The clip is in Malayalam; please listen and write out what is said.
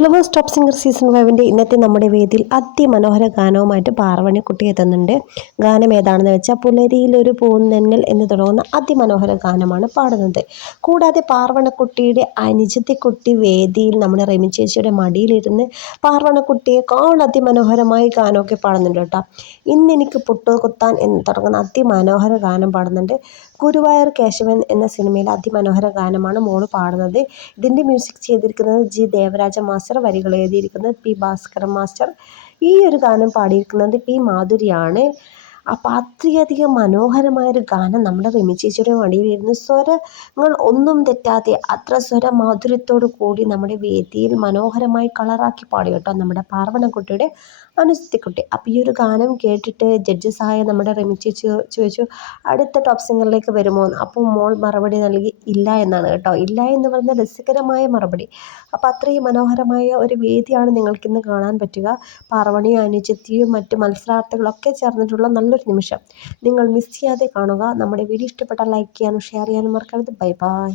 ഫ്ലവേഴ്സ് ടോപ്പ് സിംഗർ സീസൺ ഫൈവിന്റെ ഇന്നത്തെ നമ്മുടെ വേദിയിൽ അതിമനോഹര ഗാനവുമായിട്ട് പാർവണിക്കുട്ടി എത്തുന്നുണ്ട്. ഗാനം ഏതാണെന്ന് വെച്ചാൽ പുലരിയിലൊരു പൂന്തന്നൽ എന്ന് തുടങ്ങുന്ന അതിമനോഹര ഗാനമാണ് പാടുന്നത്. കൂടാതെ പാർവണക്കുട്ടിയുടെ അനുജത്തിക്കുട്ടി വേദിയിൽ നമ്മുടെ റെമി ചേച്ചിയുടെ മടിയിലിരുന്ന് പാർവണക്കുട്ടിയെ കോൾ അതിമനോഹരമായി ഗാനമൊക്കെ പാടുന്നുണ്ട് കേട്ടോ. ഇന്ന് എനിക്ക് പുട്ടു കുത്താൻ എന്ന് തുടങ്ങുന്ന അതിമനോഹര ഗാനം പാടുന്നുണ്ട്. ഗുരുവായൂർ കേശവൻ എന്ന സിനിമയിലെ അതിമനോഹര ഗാനമാണ് മോൾ പാടുന്നത്. ഇതിന്റെ മ്യൂസിക് ചെയ്തിരിക്കുന്നത് ജി ദേവരാജ മാസ്റ്റർ വരികൾ എഴുതിയിരിക്കുന്നത് പി ഭാസ്കരൻ മാസ്റ്റർ. ഈ ഒരു ഗാനം പാടിയിരിക്കുന്നത് പി മാധുരിയാണ്. അപ്പോൾ അത്രയധികം മനോഹരമായൊരു ഗാനം നമ്മുടെ റിമി ചേച്ചിയുടെ വടിയിലിരുന്ന് സ്വരങ്ങൾ ഒന്നും തെറ്റാതെ അത്ര സ്വര സ്വരമാധുര്യത്തോടു കൂടി നമ്മുടെ വേദിയിൽ മനോഹരമായി കളറാക്കി പാടി കേട്ടോ നമ്മുടെ പാർവണക്കുട്ടിയുടെ അനുസൃതിക്കുട്ടി. അപ്പോൾ ഈ ഒരു ഗാനം കേട്ടിട്ട് ജഡ്ജസായ നമ്മുടെ റിമി ചേച്ചി ചോദിച്ചു അടുത്ത ടോപ്പ് സിംഗറിലേക്ക് വരുമോ? അപ്പോൾ മോൾ മറുപടി നൽകി ഇല്ല എന്നാണ് കേട്ടോ. ഇല്ല എന്ന് പറഞ്ഞ രസകരമായ മറുപടി. അപ്പോൾ അത്രയും മനോഹരമായ ഒരു വേദിയാണ് നിങ്ങൾക്കിന്ന് കാണാൻ പറ്റുക. പാർവണി അനുജത്തിയും മറ്റ് മത്സരാർത്ഥികളൊക്കെ ചേർന്നിട്ടുള്ള നല്ലൊരു നിമിഷം. നിങ്ങൾ മിസ് ചെയ്യാതെ കാണുക. നമ്മുടെ വീഡിയോ ഇഷ്ടപ്പെട്ടാൽ ലൈക്ക് ചെയ്യാനും ഷെയർ ചെയ്യാനും മറക്കരുത്. Bye bye